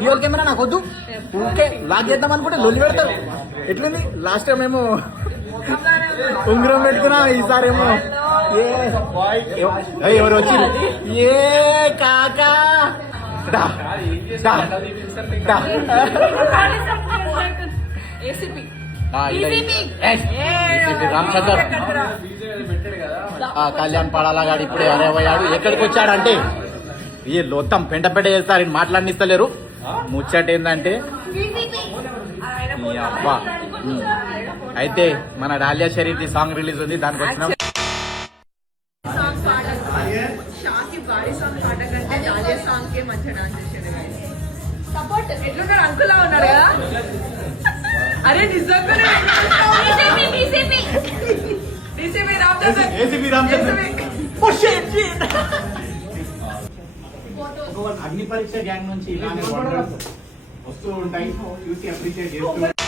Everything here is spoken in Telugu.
డ్యూయల్ కెమెరా నాకు వద్దు. ఓకే లాక్ చేద్దాం అనుకుంటే లొల్లి పెడతారు. ఎట్లుంది లాస్ట్ టైం ఏమో ఉంగరం పెట్టుకున్నా, ఈసారి ఏమో ఎవరు వచ్చి ఏ కాకా రామచందర్ కళ్యాణ్ పడాలగాడు ఇప్పుడే అరేవయ్యాడు. ఎక్కడికి వచ్చాడంటే ఈ మొత్తం పెంట చేస్తారు, మాట్లాడినిస్తలేరు. ముచ్చట ఏంటంటే అబ్బా అయితే మన dahlia Sharif the song release ఉంది, దానికి వచ్చినాం. అంకులా ఉన్నాడు కదా. అరే నిజంగా అగ్ని పరీక్ష గ్యాంగ్ నుంచి వస్తూ ఉంటాయి, చూసి అప్రిషియేట్ చేస్తూ